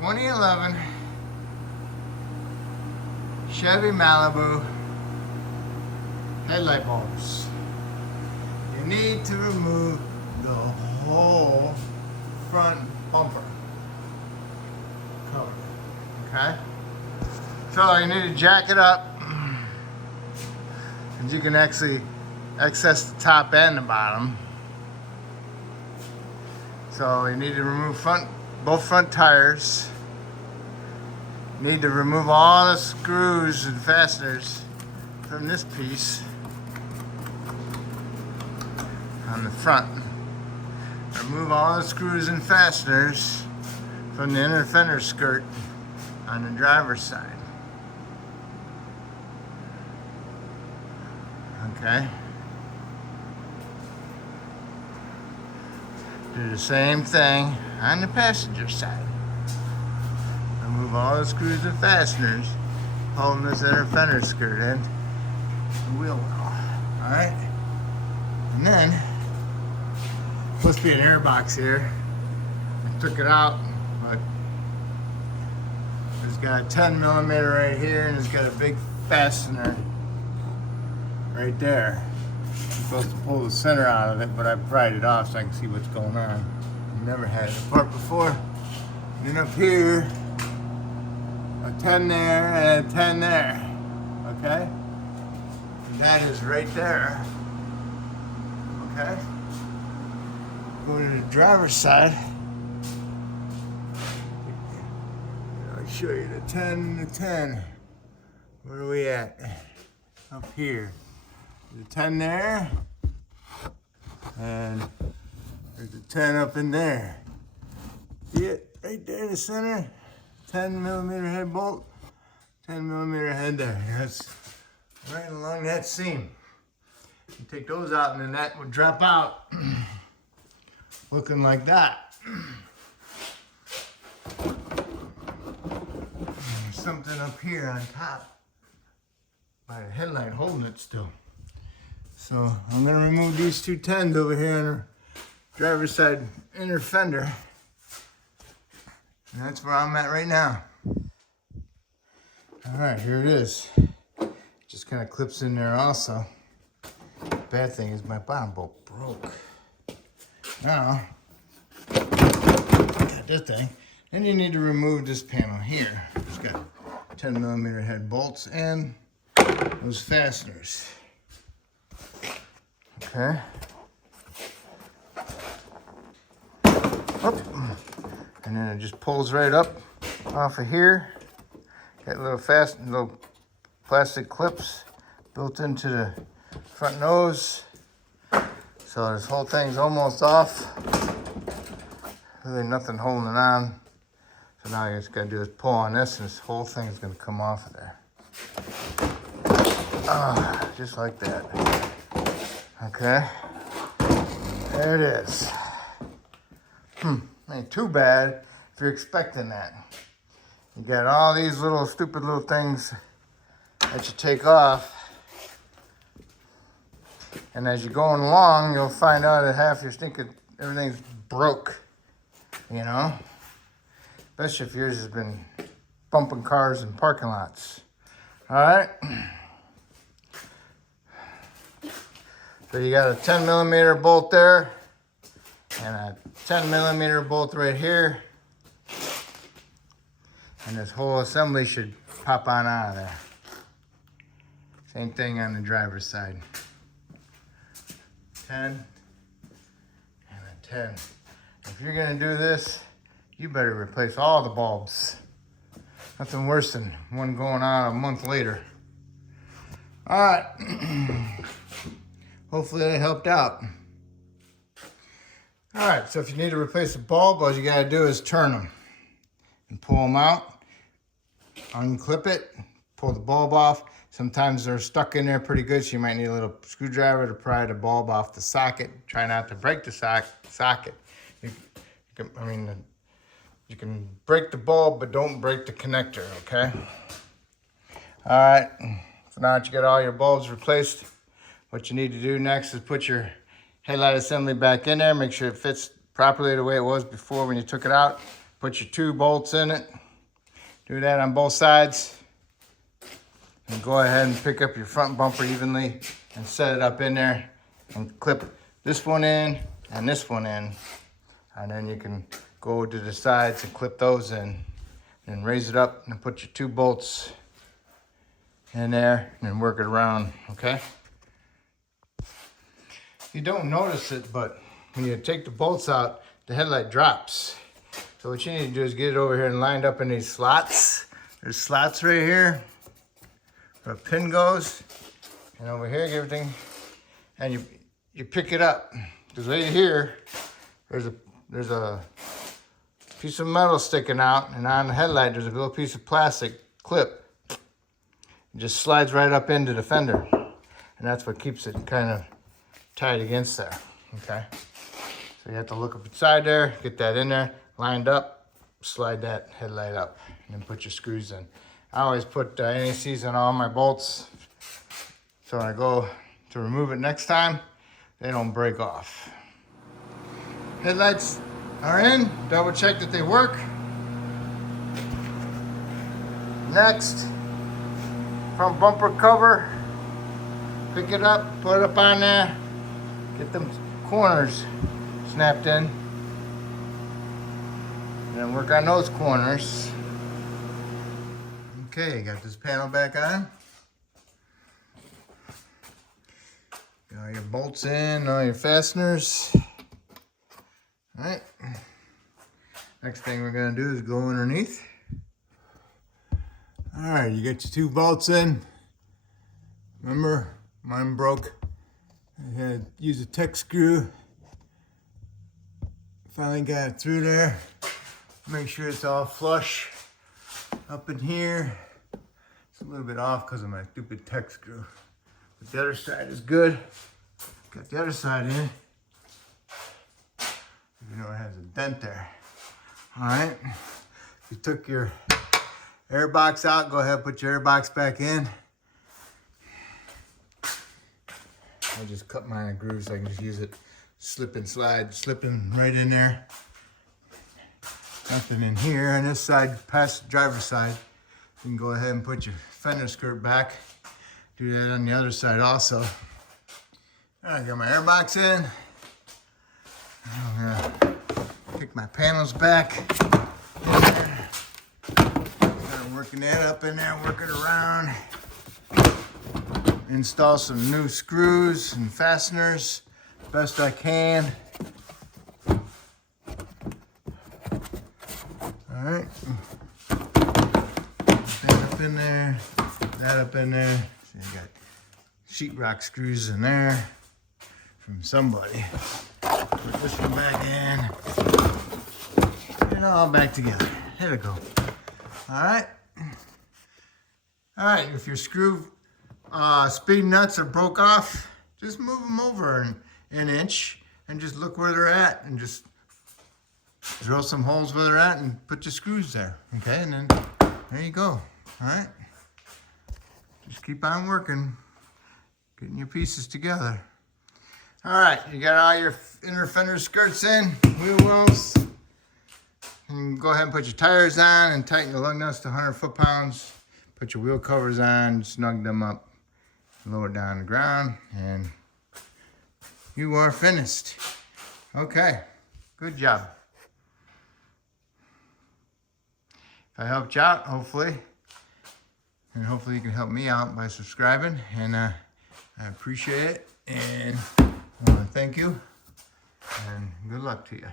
2011 Chevy Malibu headlight bulbs. You need to remove the whole front bumper cover, okay? So you need to jack it up, and you can actually access the top and the bottom. So you need to remove both front tires. You need to remove all the screws and fasteners from this piece on the front. Remove all the screws and fasteners from the inner fender skirt on the driver's side. Okay. Do the same thing on the passenger side. Remove all the screws and fasteners holding this inner fender skirt in the wheel well. Alright? And then, supposed to be an air box here. I took it out, but it's got a 10mm right here, and it's got a big fastener right there. I'm supposed to pull the center out of it, but I pried it off so I can see what's going on. Never had it apart before. And then up here, a 10 there and a 10 there. Okay? And that is right there. Okay? Go to the driver's side. I'll show you the 10 and the 10. Where are we at? Up here. There's a 10 there. And there's a 10 up in there. See it? Right there in the center. 10mm head bolt. 10mm head there. That's right along that seam. You take those out and then that would drop out. Looking like that. There's something up here on top by the headlight holding it still. So I'm gonna remove these two 10s over here on the driver's side inner fender. And that's where I'm at right now. All right, here it is. Just kind of clips in there also. Bad thing is my bottom bolt broke. Now, got this thing. Then you need to remove this panel here. It's got 10mm head bolts and those fasteners. Okay. Oh. And then it just pulls right up off of here. Got little plastic clips built into the front nose. So this whole thing's almost off. Really nothing holding it on. So now you just gotta do is pull on this and this whole thing is gonna come off of there. Just like that. Okay. There it is. Ain't too bad if you're expecting that. You got all these stupid little things that you take off. And as you're going along, you'll find out that half your everything's broke, you know? Especially if yours has been bumping cars in parking lots. All right? So you got a 10mm bolt there and a 10mm bolt right here. And this whole assembly should pop on out of there. Same thing on the driver's side. 10 and a 10. If you're gonna do this, you better replace all the bulbs. Nothing worse than one going on a month later. All right. Hopefully that helped out. All right, so if you need to replace a bulb, all you gotta do is turn them and pull them out, unclip it, pull the bulb off. Sometimes they're stuck in there pretty good, so you might need a little screwdriver to pry the bulb off the socket. Try not to break the socket. You can break the bulb, but don't break the connector, okay? All right, so now that you got all your bulbs replaced, what you need to do next is put your headlight assembly back in there. Make sure it fits properly the way it was before when you took it out. put your 2 bolts in it. Do that on both sides. And go ahead and pick up your front bumper evenly and set it up in there and clip this one in and this one in. And then you can go to the sides and clip those in and raise it up and put your 2 bolts in there and work it around, okay? You don't notice it, but when you take the bolts out, the headlight drops. So what you need to do is get it over here and lined up in these slots. There's slots right here where a pin goes, and over here, everything, and you pick it up. Because right here, there's a piece of metal sticking out, and on the headlight, there's a little piece of plastic clip. It just slides right up into the fender, and that's what keeps it kind of tied against there, okay? So you have to look up inside there, get that in there, lined up, slide that headlight up, and then put your screws in. I always put NACs on all my bolts, so when I go to remove it next time, they don't break off. Headlights are in, double check that they work. Next, front bumper cover, pick it up, put it up on there, get them corners snapped in, and then work on those corners. Okay, got this panel back on. Got all your bolts in, all your fasteners. All right. Next thing we're gonna do is go underneath. All right, you got your 2 bolts in. Remember, mine broke. I had to use a tech screw. Finally got it through there. Make sure it's all flush up in here. It's a little bit off because of my stupid tech screw. But the other side is good. Got the other side in. You know it has a dent there. All right. You took your air box out. Go ahead and put your air box back in. I just cut mine in grooves so I can just use it. Slip and slide, slipping right in there. Nothing in here. On this side, past the driver's side, you can go ahead and put your fender skirt back. Do that on the other side also. I got my air box in. I'm gonna pick my panels back in there. Start working that up in there, work it around. Install some new screws and fasteners best I can. All right. That up in there, that up in there. So you got sheetrock screws in there from somebody. Put this one back in. Get it all back together. Here we go. All right. All right, if your screw speed nuts are broke off, just move them over an inch and just look where they're at and just drill some holes where they're at and put your screws there, okay? And then there you go, all right? Just keep on working, getting your pieces together. All right, you got all your inner fender skirts in, wheel wells. And go ahead and put your tires on and tighten the lug nuts to 100 foot-pounds. Put your wheel covers on, snug them up, lower down the ground, and you are finished. Okay, good job. If I helped you out, hopefully, and hopefully you can help me out by subscribing, and I appreciate it, and I want to thank you, and good luck to you.